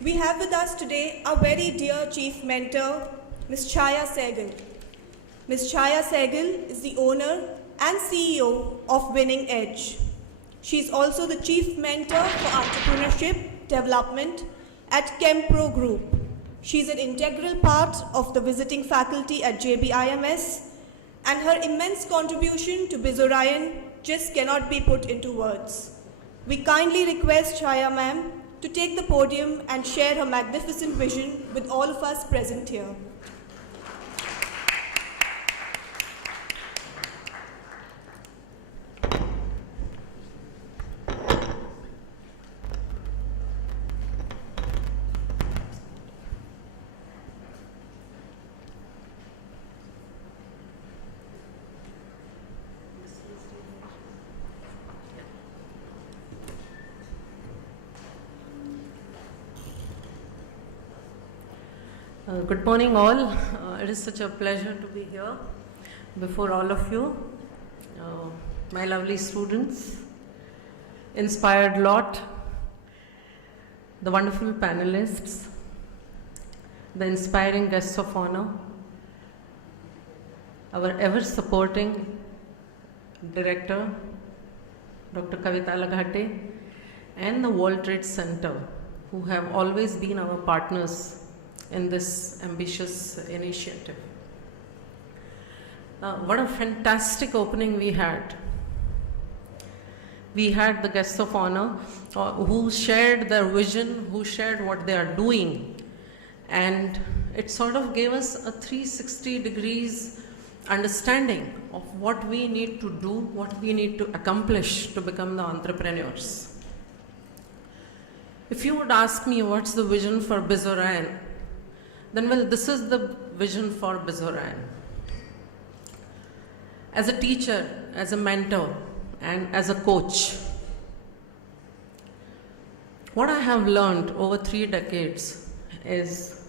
We have with us today our very dear Chief Mentor, Ms. Chaya Sehgal. Ms. Chaya Sehgal is the owner and CEO of Winning Edge. She is also the Chief Mentor for Entrepreneurship Development at Kempro Group. She is an integral part of the visiting faculty at JBIMS, and her immense contribution to BizOrion just cannot be put into words. We kindly request Chaya ma'am to take the podium and share her magnificent vision with all of us present here. Good morning all. It is such a pleasure to be here before all of you, my lovely students, inspired lot, the wonderful panelists, the inspiring guests of honor, our ever supporting director, Dr. Kavita Laghate, and the World Trade Center, who have always been our partners in this ambitious initiative. What a fantastic opening we had. We had the guests of honor who shared their vision, who shared what they are doing, and it sort of gave us a 360 degrees understanding of what we need to do, what we need to accomplish to become the entrepreneurs. If you would ask me what's the vision for BizOrion, then well, this is the vision for BizOrion. As a teacher, as a mentor, and as a coach, what I have learned over 3 decades is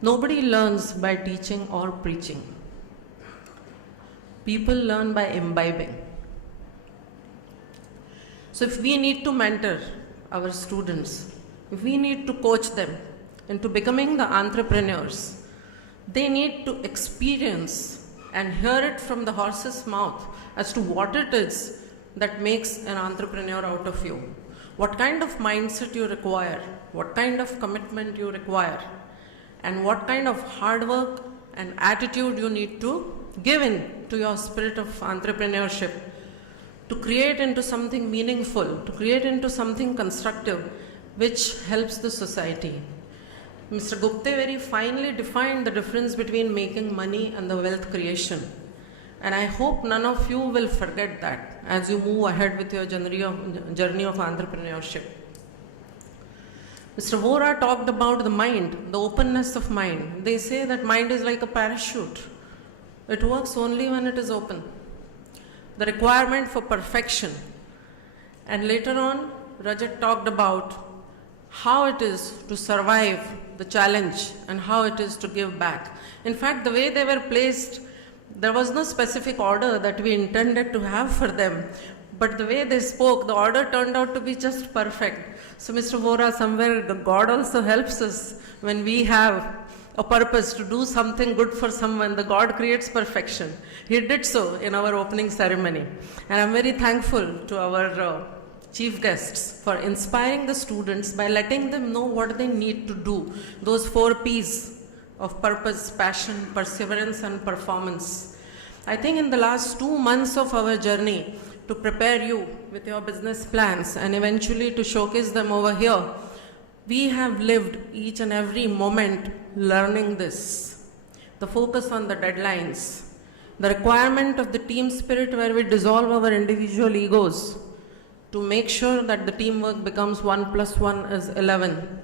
nobody learns by teaching or preaching. People learn by imbibing. So if we need to mentor our students, if we need to coach them into becoming the entrepreneurs, they need to experience and hear it from the horse's mouth as to what it is that makes an entrepreneur out of you. What kind of mindset you require, what kind of commitment you require, and what kind of hard work and attitude you need to give in to your spirit of entrepreneurship to create into something meaningful, to create into something constructive, which helps the society. Mr. Gupte very finely defined the difference between making money and the wealth creation. And I hope none of you will forget that as you move ahead with your journey of entrepreneurship. Mr. Vora talked about the mind, the openness of mind. They say that mind is like a parachute. It works only when it is open. The requirement for perfection. And later on, Rajat talked about how it is to survive the challenge and how it is to give back. In fact, the way they were placed, there was no specific order that we intended to have for them, but the way they spoke, the order turned out to be just perfect. So Mr. Vora, somewhere God also helps us when we have a purpose to do something good for someone. The God creates perfection. He did so in our opening ceremony. And I'm very thankful to our chief guests for inspiring the students by letting them know what they need to do. Those 4 P's of purpose, passion, perseverance, and performance. I think in the last 2 months of our journey to prepare you with your business plans and eventually to showcase them over here, we have lived each and every moment learning this. The focus on the deadlines, the requirement of the team spirit where we dissolve our individual egos to make sure that the teamwork becomes 1 + 1 is 11.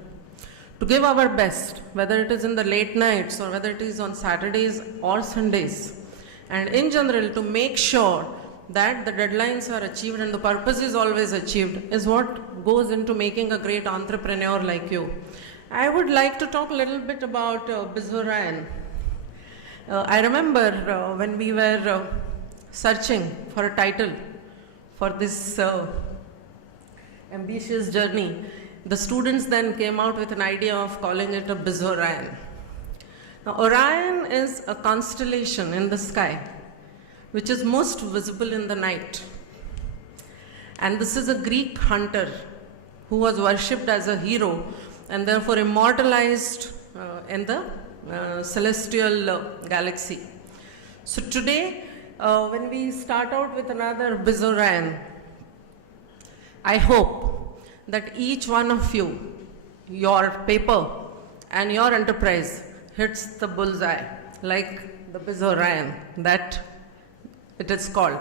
To give our best, whether it is in the late nights or whether it is on Saturdays or Sundays. And in general, to make sure that the deadlines are achieved and the purpose is always achieved is what goes into making a great entrepreneur like you. I would like to talk a little bit about BizOrion. I remember when we were searching for a title for this ambitious journey, The students then came out with an idea of calling it a Bizorion. Now, Orion is a constellation in the sky which is most visible in the night. And this is a Greek hunter who was worshipped as a hero and therefore immortalized in the celestial galaxy. So today, when we start out with another Bizorion, I hope that each one of you, your paper and your enterprise hits the bullseye like the Bizorion that it is called.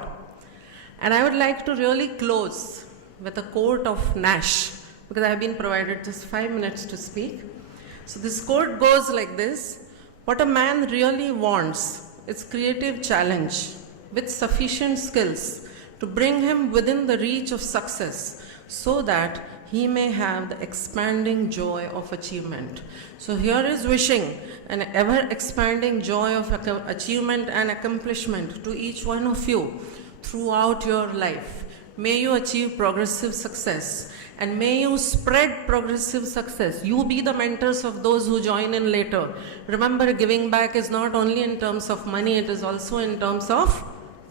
And I would like to really close with a quote of Nash, because I have been provided just 5 minutes to speak. So this quote goes like this: what a man really wants is creative challenge with sufficient skills to bring him within the reach of success, so that he may have the expanding joy of achievement. So here is wishing an ever expanding joy of achievement and accomplishment to each one of you throughout your life. May you achieve progressive success, and may you spread progressive success. You be the mentors of those who join in later. Remember, giving back is not only in terms of money, it is also in terms of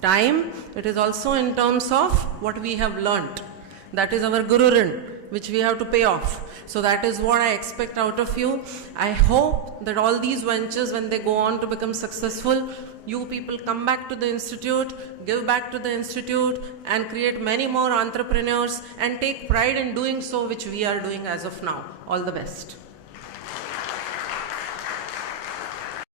time, it is also in terms of what we have learnt. That is our Guru Rin, which we have to pay off. So that is what I expect out of you. I hope that all these ventures, when they go on to become successful, you people come back to the institute, give back to the institute, and create many more entrepreneurs, and take pride in doing so, which we are doing as of now. All the best.